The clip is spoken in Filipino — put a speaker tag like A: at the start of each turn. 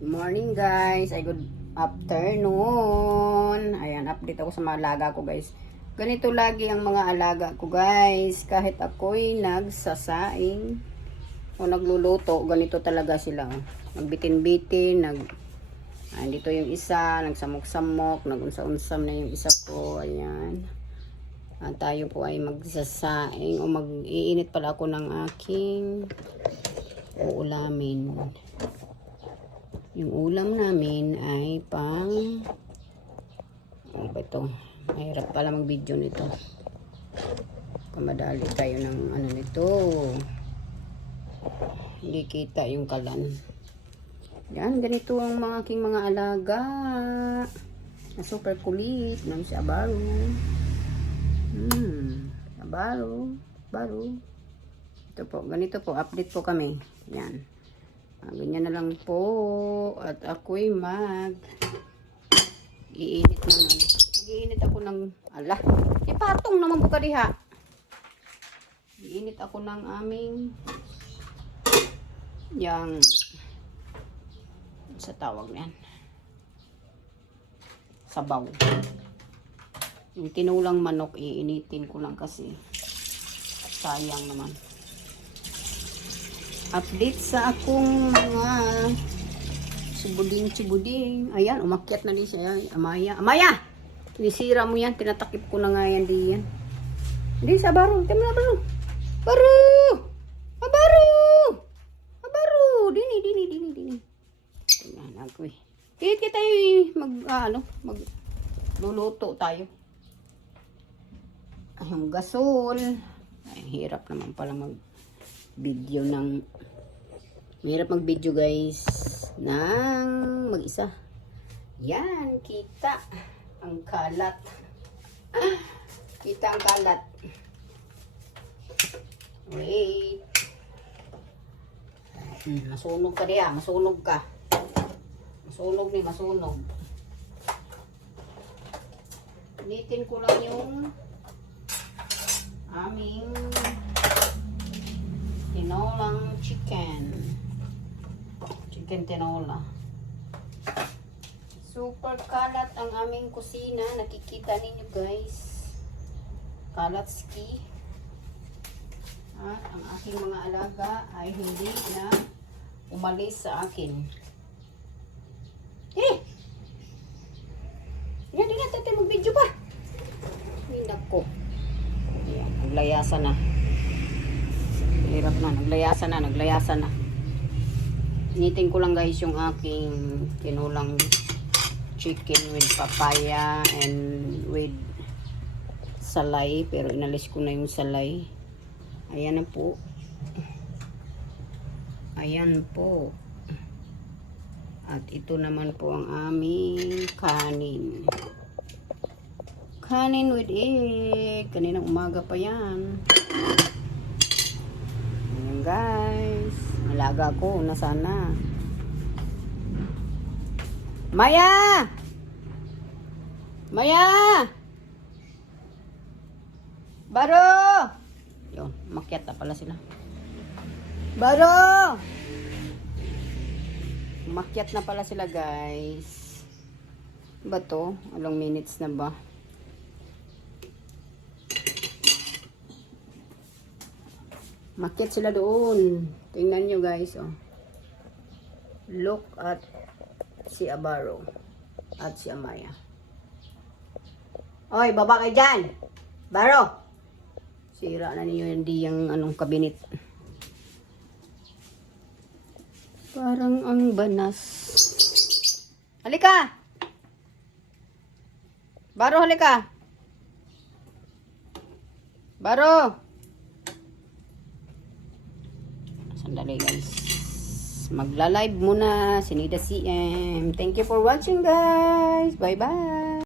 A: Morning guys. Ay good afternoon. Ayan, update ako sa mga alaga ko guys. Ganito lagi ang mga alaga ko guys. Kahit ako'y nagsasaing o nagluluto, ganito talaga sila. oh. Nagbitin-bitin, nag Ayan, dito yung isa, nagsamok-samok, nagunsa-unsam na yung isa ko. Ayan. At tayo po ay magsasaing o mag-iinit pala ako ng aking uulamin. Yung ulam namin ay pang ano ba ito? Mahirap pala mag-video nito. Kamadali tayo ng ano nito. Hindi kita yung kalan. Yan, ganito ang mga aking mga alaga. Na super kulit. Nang si Abaro. Hmm. Abaro. Abaro. Ito po, ganito po. Update po kami. Yan. Ganyan na lang po. At ako'y mag iinit naman. Mag-iinit ako ng ala. Ipatong naman buka diha. Iinit ako ng aming yang sa tawag niyan. Sabaw. Yung tinulang manok, iinitin ko lang kasi sayang naman update sa akong mga subuding-subuding. Ayan, umakyat na din siya. Amaya. Amaya! Sinisira mo yan. Tinatakip ko na nga yan diyan. Hindi, sa baro. Tingnan mo na baro. Baro! Abaro! Abaro! Dini, dini, dini, dini. Ayan, ako eh. Kahit kita tayo mag, ah, ano, mag, luluto tayo. Ay, yung gasol. Ay, hirap naman pala mag video ng Mahirap mag-video guys ng mag-isa. Yan, kita ang kalat. Kita ang kalat. Wait. Hmm, masunog ka diya, masunog ka. Masunog ni, masunog. Initin ko lang yung aming tinolang chicken. Chicken tinola. Super kalat ang aming kusina. Nakikita ninyo guys. Kalat ski. At ang aking mga alaga ay hindi na umalis sa akin. Eh! Yan din natin mag-video pa. Ay, nako. Ayan, naglayasan na. Hirap na, naglayasan na, naglayasan na. Initin ko lang guys yung aking tinulang chicken with papaya and with salay. Pero inalis ko na yung salay. Ayan na po. Ayan po. At ito naman po ang aming kanin. Kanin with egg. Kaninang umaga pa yan. Ayan guys. Alaga ko. Nasaan na? Maya! Maya! Baro! Yun, makyat na pala sila. Baro! Makyat na pala sila guys. Ba to? Ilang minutes na ba? Makyat sila doon. Tingnan nyo guys, oh. Look at si Abaro at si Amaya. Oy, baba kayo dyan! Baro! Sira na niyo hindi yung anong kabinet. Parang ang banas. Halika! Baro, halika! Baro! Sandali guys. Magla-live muna. Sinida CM. Thank you for watching guys. Bye-bye.